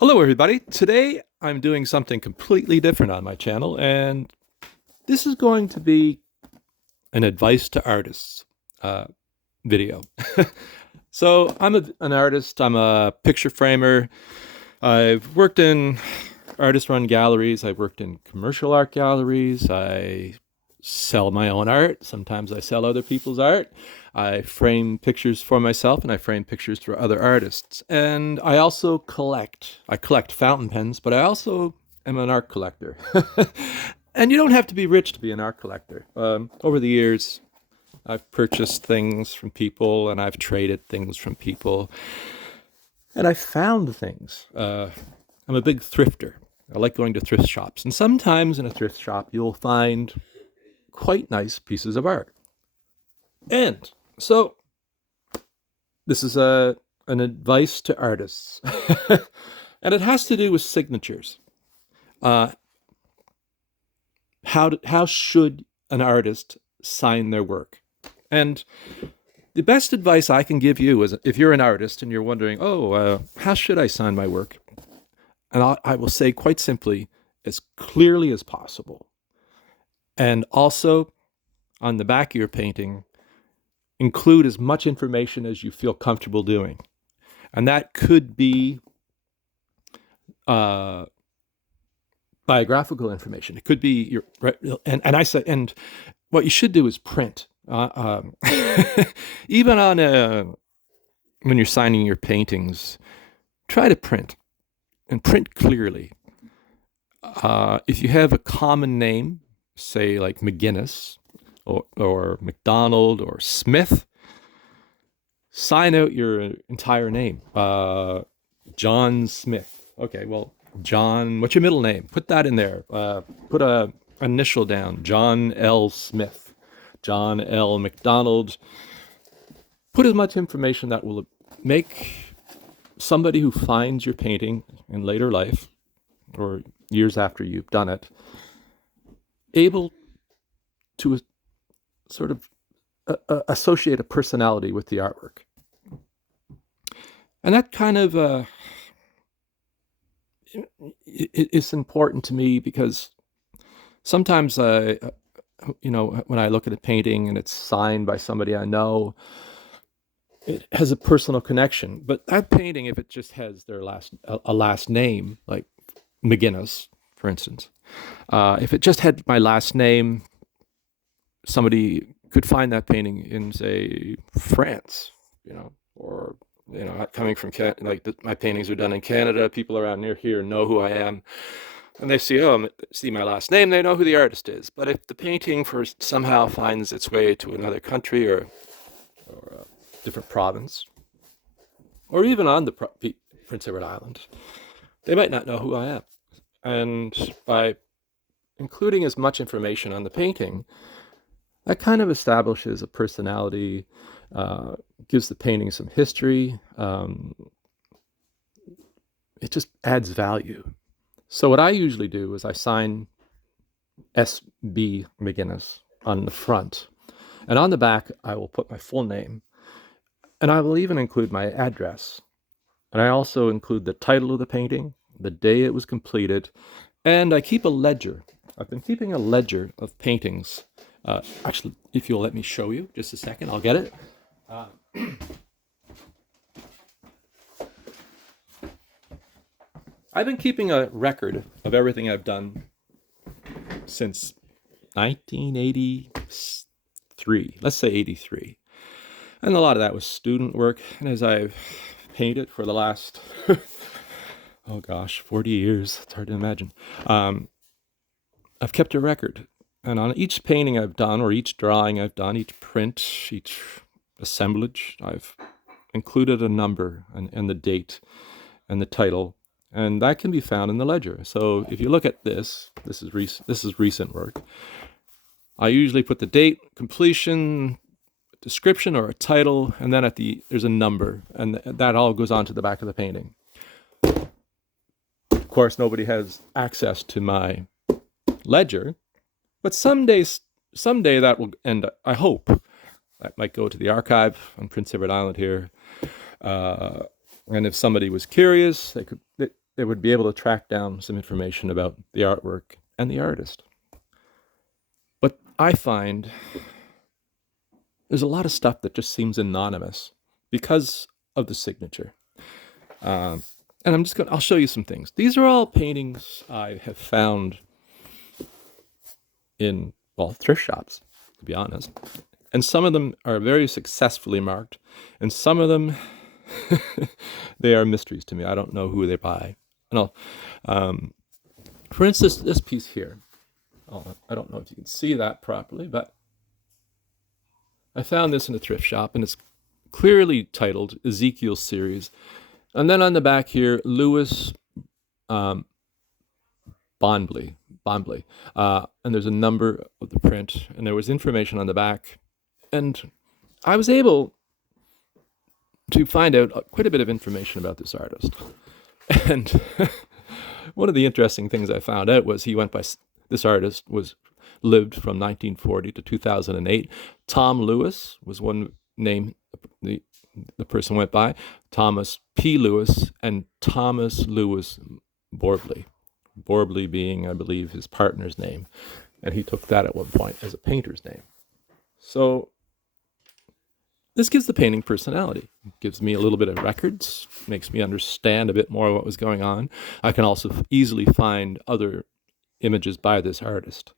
Hello, everybody. Today I'm doing something completely different on my channel, and this is going to be an advice to artists uh, video. So I'm an artist. I'm a picture framer. I've worked in artist-run galleries. I've worked in commercial art galleries. I sell my own art. Sometimes I sell other people's art. I frame pictures for myself and I frame pictures for other artists. And I also collect. I collect fountain pens, but I also am an art collector. And you don't have to be rich to be an art collector. Over the years, I've purchased things from people and I've traded things from people. And I found things. I'm a big thrifter. I like going to thrift shops. And sometimes in a thrift shop, you'll find quite nice pieces of art. And so this is an advice to artists. And it has to do with signatures. Uh, how should an artist sign their work? And the best advice I can give you is if you're an artist and you're wondering, how should I sign my work? And I will say quite simply, as clearly as possible. And also, on the back of your painting, include as much information as you feel comfortable doing. And that could be uh, biographical information. It could be your and what you should do is print. Even on when you're signing your paintings, try to print and print clearly. If you have a common name, say like McGinnis or McDonald or Smith, sign out your entire name. John Smith. Okay, well, John, what's your middle name? Put that in there. Put a initial down. John L. Smith. John L. McDonald. Put as much information that will make somebody who finds your painting in later life or years after you've done it able to sort of associate a personality with the artwork. And that kind of it's important to me because sometimes when I look at a painting and it's signed by somebody I know, it has a personal connection. But that painting, if it just has their last name, like McGinnis, for instance, if it just had my last name, somebody could find that painting in, say, France, or coming from my paintings are done in Canada. People around near here know who I am, and they see my last name. They know who the artist is. But if the painting somehow finds its way to another country or a different province, or even on the Prince Edward Island, they might not know who I am. And by including as much information on the painting, that kind of establishes a personality, gives the painting some history. It just adds value. So what I usually do is I sign S.B. McGinnis on the front. And on the back, I will put my full name. And I will even include my address. And I also include the title of the painting, the day it was completed, and I keep a ledger. I've been keeping a ledger of paintings. Actually, if you'll let me show you, just a second, I'll get it. I've been keeping a record of everything I've done since 1983. Let's say 83. And a lot of that was student work. And as I've painted for the last, 40 years, it's hard to imagine. I've kept a record. And on each painting I've done, or each drawing I've done, each print, each assemblage, I've included a number and the date and the title. And that can be found in the ledger. So if you look at this is recent work. I usually put the date, completion, description, or a title, and then there's a number, and that all goes onto the back of the painting. Of course, nobody has access to my ledger, but someday that will end. I hope that might go to the archive on Prince Edward Island here, and if somebody was curious, they they would be able to track down some information about the artwork and the artist. But I find there's a lot of stuff that just seems anonymous because of the signature. And I'll show you some things. These are all paintings I have found in, well, thrift shops, to be honest. And some of them are very successfully marked, and some of them, they are mysteries to me. I don't know who they're by. For instance, this piece here. I don't know if you can see that properly, but I found this in a thrift shop, and it's clearly titled Ezekiel Series. And then on the back here, Louis Bonbley. And there's a number of the print, and there was information on the back. And I was able to find out quite a bit of information about this artist. And one of the interesting things I found out was this artist lived from 1940 to 2008. Tom Lewis was one name the person went by. Thomas P. Lewis and Thomas Lewis Borbley. Borbley being, I believe, his partner's name. And he took that at one point as a painter's name. So this gives the painting personality. It gives me a little bit of records, makes me understand a bit more of what was going on. I can also easily find other images by this artist.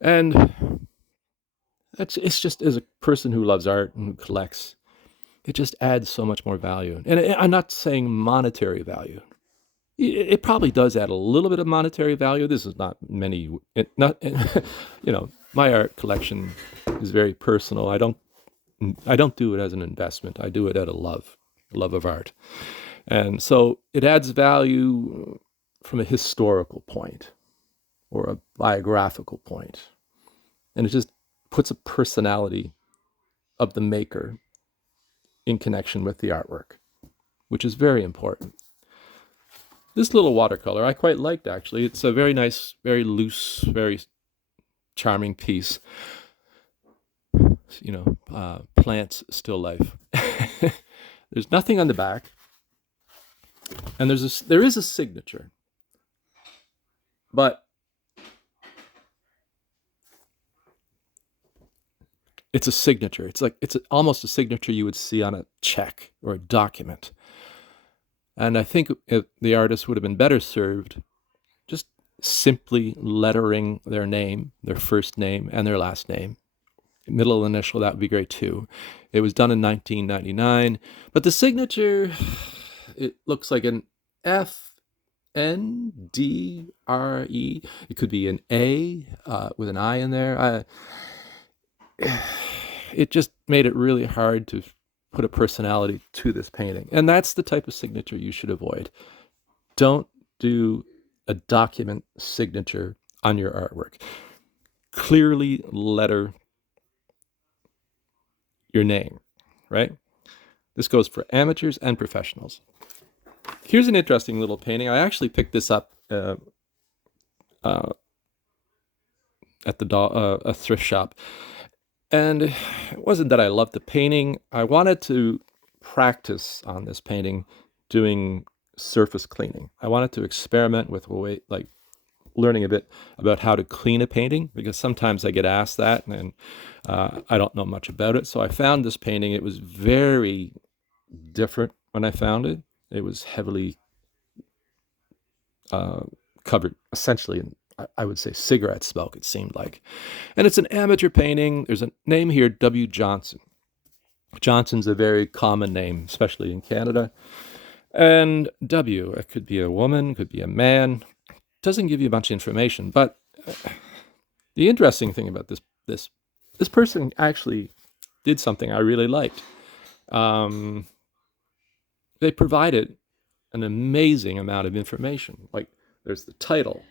And it's just, as a person who loves art and who collects, it just adds so much more value. And I'm not saying monetary value. It probably does add a little bit of monetary value. This is not my art collection is very personal. I don't do it as an investment. I do it out of love of art. And so it adds value from a historical point or a biographical point. And it just puts a personality of the maker in connection with the artwork, which is very important. This little watercolor I quite liked, actually. It's a very nice, very loose, very charming piece. Plants, still life. There's nothing on the back. And there is a signature. But it's a signature. It's almost a signature you would see on a check or a document. And I think the artist would have been better served just simply lettering their name, their first name, and their last name. Middle initial, that would be great too. It was done in 1999. But the signature, it looks like an F-N-D-R-E. It could be an A with an I in there. It just made it really hard to put a personality to this painting. And that's the type of signature you should avoid. Don't do a document signature on your artwork. Clearly letter your name, right? This goes for amateurs and professionals. Here's an interesting little painting. I actually picked this up at a thrift shop. And it wasn't that I loved the painting. I wanted to practice on this painting doing surface cleaning. I wanted to experiment with learning a bit about how to clean a painting, because sometimes I get asked that and I don't know much about it. So I found this painting. It was very different when I found it. It was heavily covered essentially in, I would say, cigarette smoke, it seemed like. And it's an amateur painting. There's a name here, W. Johnson. Johnson's a very common name, especially in Canada. And W, it could be a woman, could be a man. It doesn't give you much information. But the interesting thing about this person actually did something I really liked. They provided an amazing amount of information. Like, there's the title,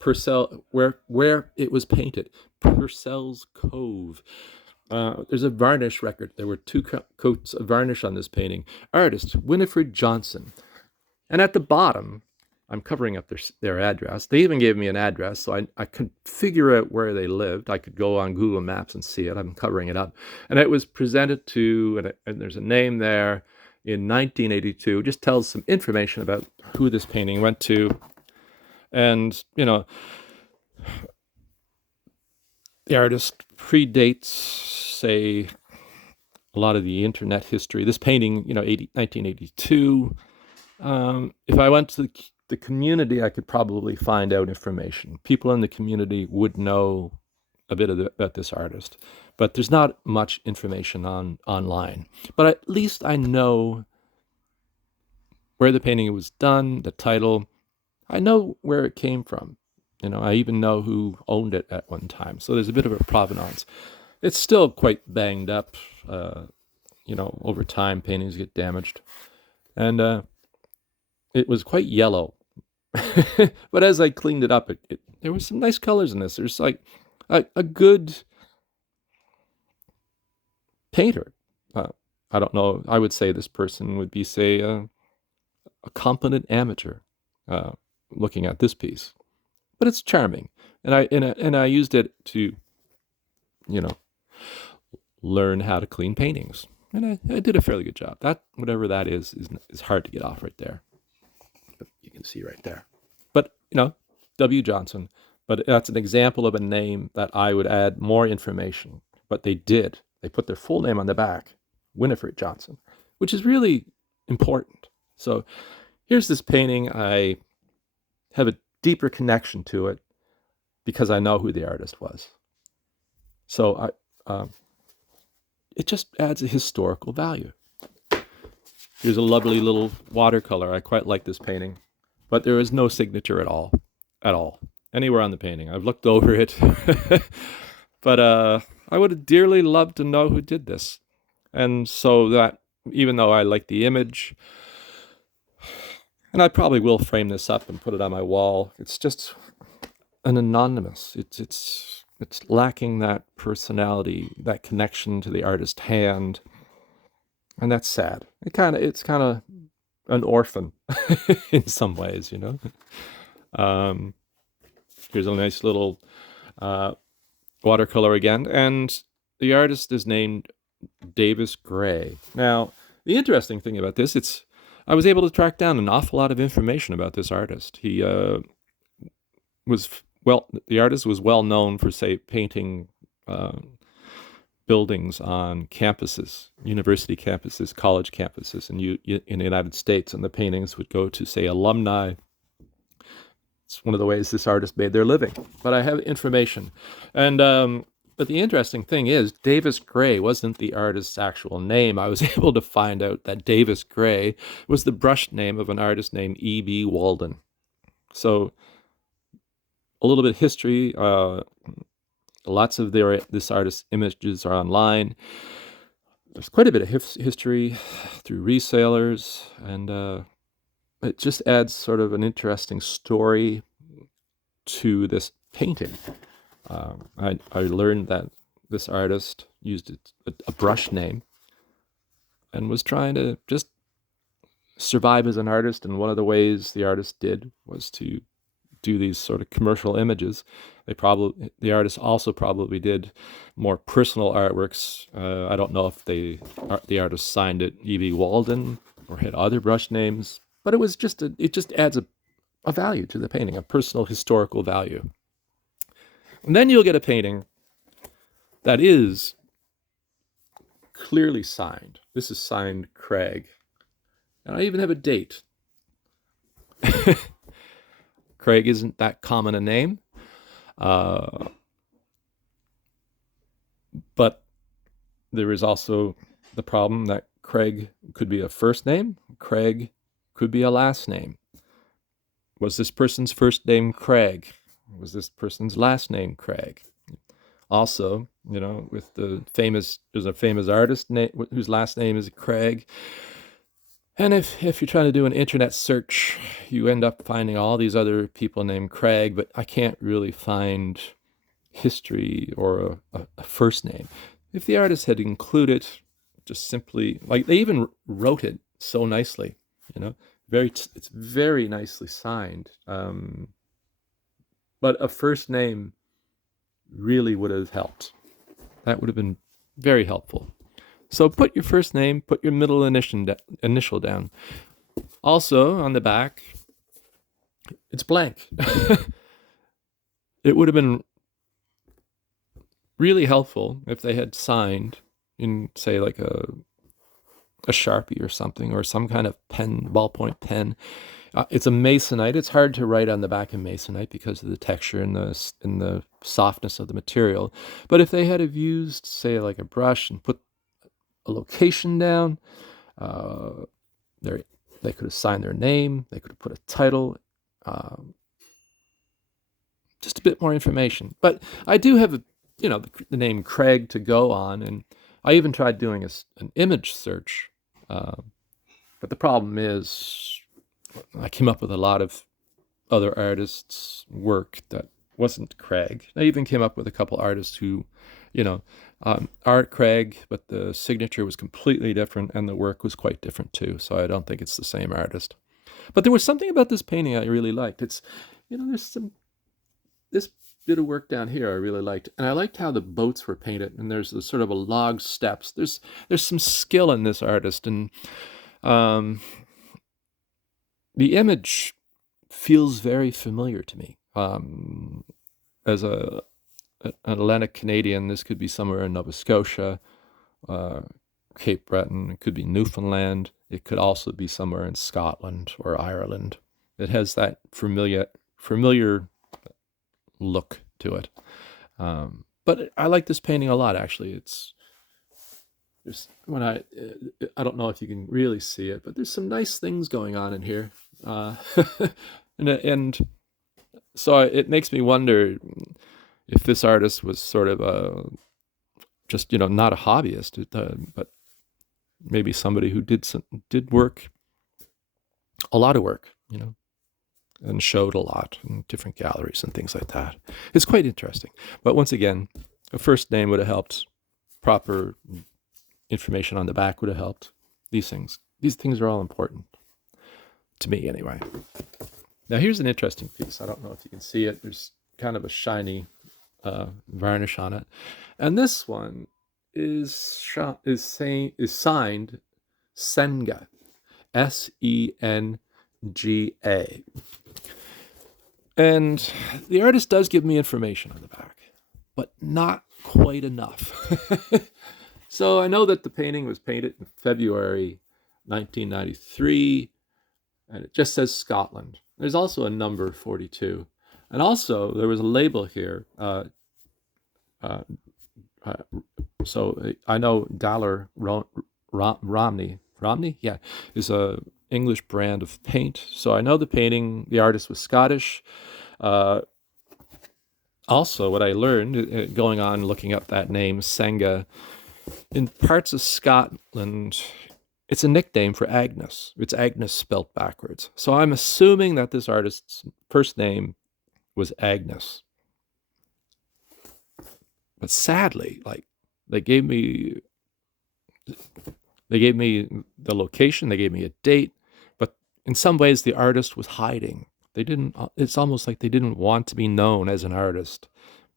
Purcell, where it was painted, Purcell's Cove. There's a varnish record. There were 2 coats of varnish on this painting. Artist, Winifred Johnson. And at the bottom, I'm covering up their address. They even gave me an address, so I could figure out where they lived. I could go on Google Maps and see it. I'm covering it up. And it was presented to, and there's a name there, in 1982. It just tells some information about who this painting went to. And, the artist predates, say, a lot of the internet history. This painting, 1982. If I went to the community, I could probably find out information. People in the community would know a bit about this artist, but there's not much information online. But at least I know where the painting was done, the title. I know where it came from. I even know who owned it at one time. So there's a bit of a provenance. It's still quite banged up. Over time, paintings get damaged. And it was quite yellow. But as I cleaned it up, there was some nice colors in this. There's like a good painter. I don't know. I would say this person would be, say, a competent amateur looking at this piece. But it's charming. And I used it to, learn how to clean paintings. And I did a fairly good job. That, whatever that is hard to get off right there. But you can see right there. But, W. Johnson. But that's an example of a name that I would add more information. But they did. They put their full name on the back, Winifred Johnson, which is really important. So here's this painting. I have a deeper connection to it because I know who the artist was. So it just adds a historical value. Here's a lovely little watercolor. I quite like this painting, but there is no signature at all, anywhere on the painting. I've looked over it, but I would have dearly loved to know who did this. And so that, even though I like the image, and I probably will frame this up and put it on my wall, it's just an anonymous. It's lacking that personality, that connection to the artist's hand, and that's sad. It's kind of an orphan in some ways, Here's a nice little watercolor again, and the artist is named Davis Gray. Now, the interesting thing about this, I was able to track down an awful lot of information about this artist. He the artist was well known for, say, painting buildings on campuses, university campuses, college campuses in the United States, and the paintings would go to, say, alumni. It's one of the ways this artist made their living. But I have information. And but the interesting thing is, Davis Gray wasn't the artist's actual name. I was able to find out that Davis Gray was the brush name of an artist named E.B. Walden. So a little bit of history. Lots of this artist's images are online. There's quite a bit of history through resellers, and it just adds sort of an interesting story to this painting. I learned that this artist used a brush name and was trying to just survive as an artist, and one of the ways the artist did was to do these sort of commercial images. The artist also probably did more personal artworks. I don't know if the artist signed it E.B. Walden or had other brush names, but it just adds a value to the painting, a personal historical value. And then you'll get a painting that is clearly signed. This is signed Craig. And I even have a date. Craig isn't that common a name. But there is also the problem that Craig could be a first name. Craig could be a last name. Was this person's first name Craig? Was this person's last name Craig? Also, with there's a famous artist whose last name is Craig. And if you're trying to do an internet search, you end up finding all these other people named Craig, but I can't really find history or a first name. If the artist had included just simply, like they even wrote it so nicely, it's very nicely signed. But a first name really would have helped. That would have been very helpful. So put your first name, put your middle initial down. Also, on the back, It's blank. It would have been really helpful if they had signed in, say, like a Sharpie or something, or some kind of pen, ballpoint pen. It's a masonite. It's hard to write on the back of masonite because of the texture and the softness of the material. But if they had have used, say, like a brush and put a location down, uh, they could have signed their name. They could have put a title, um, just a bit more information. But I do have the name Craig to go on, and I even tried doing an image search. Uh, but the problem is, I came up with a lot of other artists' work that wasn't Craig. I even came up with a couple artists who, art Craig, but the signature was completely different and the work was quite different too. So I don't think it's the same artist. But there was something about this painting I really liked. There's this bit of work down here I really liked, and I liked how the boats were painted. And there's a sort of a log steps. There's some skill in this artist, and um, the image feels very familiar to me. As an Atlantic Canadian, this could be somewhere in Nova Scotia, uh, Cape Breton. It could be Newfoundland. It could also be somewhere in Scotland or Ireland. It has that familiar look to it. But I like this painting a lot. Actually, it's there's when I don't know if you can really see it, but there's some nice things going on in here, and so it makes me wonder if this artist was sort of just not a hobbyist, but maybe somebody who did work, a lot of work, and showed a lot in different galleries and things like that. It's quite interesting. But once again, a first name would have helped. Proper information on the back would have helped. These things are all important to me anyway. Now here's an interesting piece. I don't know if you can see it. There's kind of a shiny varnish on it, and this one is signed Senga, Senga. And the artist does give me information on the back, but not quite enough. So I know that the painting was painted in February 1993, and it just says Scotland. There's also a number 42. And also, there was a label here. Uh, so I know Daler Romney, yeah, is a English brand of paint. So I know the artist was Scottish. Also, what I learned going on looking up that name, Senga, in parts of Scotland, it's a nickname for Agnes. It's Agnes spelt backwards. So I'm assuming that this artist's first name was Agnes. But sadly, like they gave me the location, they gave me a date, but in some ways the artist was hiding. It's almost like they didn't want to be known as an artist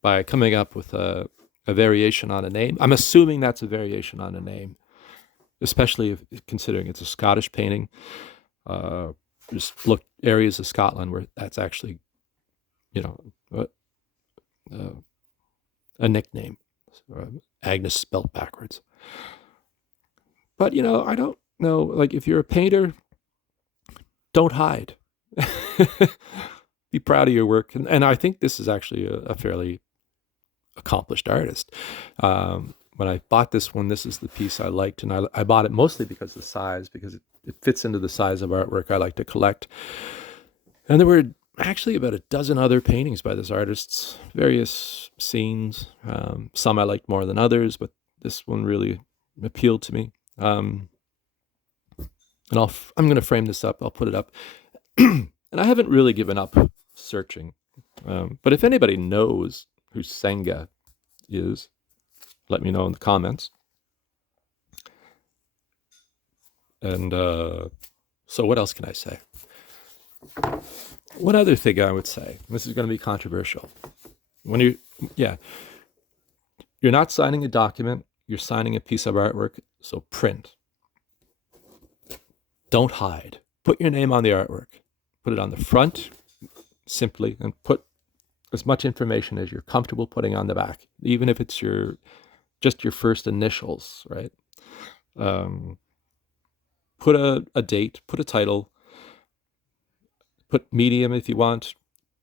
by coming up with a variation on a name. I'm assuming that's a variation on a name, especially considering it's a Scottish painting. Just look areas of Scotland where that's actually, a, a nickname, Agnes spelt backwards. But I don't know. Like, if you're a painter, don't hide. Be proud of your work, and I think this is actually a fairly accomplished artist. When I bought this one, this is the piece I liked, and I bought it mostly because of the size, because it fits into the size of artwork I like to collect. And there were actually about a dozen other paintings by this artist, various scenes. Some I liked more than others, but this one really appealed to me. And I'm going to frame this up. I'll put it up. And I haven't really given up searching. But if anybody knows who Senga is, let me know in the comments. And so what else can I say? One other thing I would say, this is going to be controversial. You're not signing a document, you're signing a piece of artwork, so print. Don't hide. Put your name on the artwork. Put it on the front, simply and put as much information as you're comfortable putting on the back, even if it's just your first initials, right? Put a date, put a title, put medium if you want,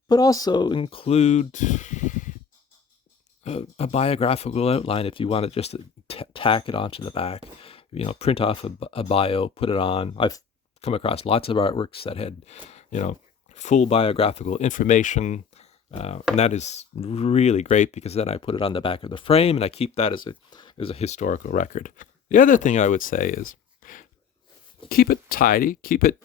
but also include a biographical outline if you want to just tack it onto the back. You know, print off a bio, put it on. I've come across lots of artworks that had, you know, full biographical information, and that is really great because then I put it on the back of the frame and I keep that as a historical record. The other thing I would say is keep it tidy, keep it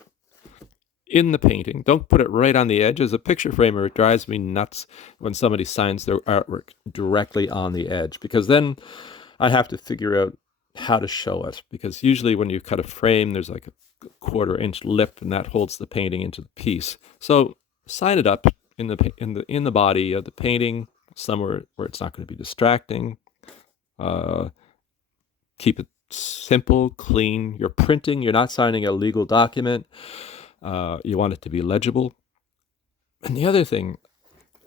in the painting. Don't put it right on the edge. As a picture framer, it drives me nuts when somebody signs their artwork directly on the edge, because then I have to figure out how to show it, because usually when you cut a frame, there's like a 1/4-inch lip and that holds the painting into the piece. So sign it up in the body of the painting, somewhere where it's not going to be distracting. Keep it simple, clean. You're printing, you're not signing a legal document. You want it to be legible. And the other thing,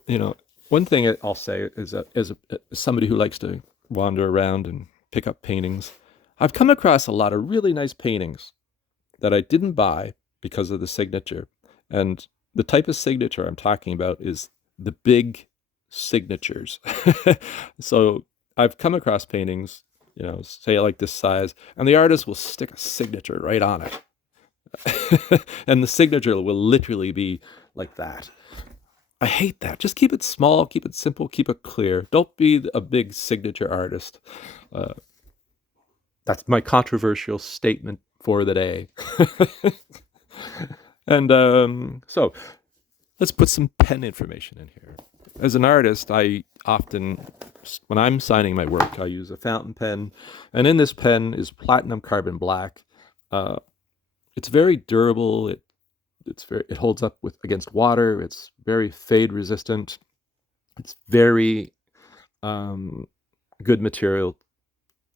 you know, one thing I'll say is that as somebody who likes to wander around and pick up paintings, I've come across a lot of really nice paintings that I didn't buy because of the signature. And the type of signature I'm talking about is the big signatures. So I've come across paintings, you know, say like this size, and the artist will stick a signature right on it. And the signature will literally be like that. I hate that. Just keep it small, keep it simple, keep it clear. Don't be a big signature artist. That's my controversial statement for the day. And so let's put some pen information in here. As an artist, I often, when I'm signing my work, I use a fountain pen. And in this pen is platinum carbon black. It's very durable. It holds up against water. It's very fade resistant. It's very good material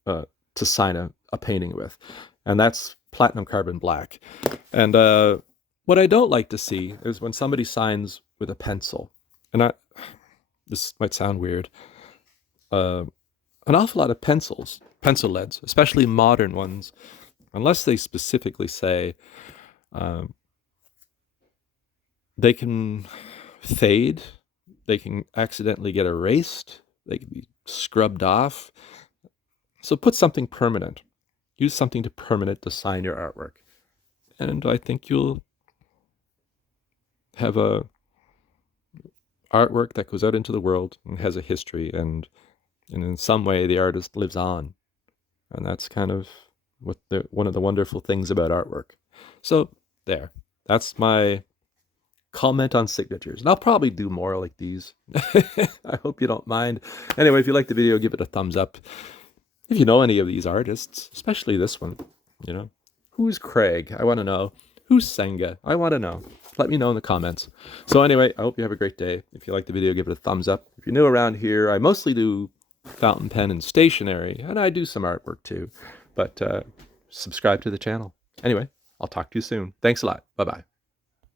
to sign a painting with, and that's platinum carbon black. And what I don't like to see is when somebody signs with a pencil. And this might sound weird. An awful lot of pencil leads, especially modern ones, unless they specifically say they can fade, they can accidentally get erased, they can be scrubbed off. So put something permanent. Use something permanent to sign your artwork. And I think you'll have a artwork that goes out into the world and has a history, and in some way the artist lives on. And that's kind of one of the wonderful things about artwork. So there, that's my comment on signatures. And I'll probably do more like these. I hope you don't mind. Anyway, if you like the video, give it a thumbs up. If you know any of these artists, especially this one, you know, who's Craig? I want to know. Who's Senga? I want to know. Let me know in the comments. So anyway, I hope you have a great day. If you like the video, give it a thumbs up. If you're new around here, I mostly do fountain pen and stationery, and I do some artwork too. But subscribe to the channel. Anyway, I'll talk to you soon. Thanks a lot. Bye-bye.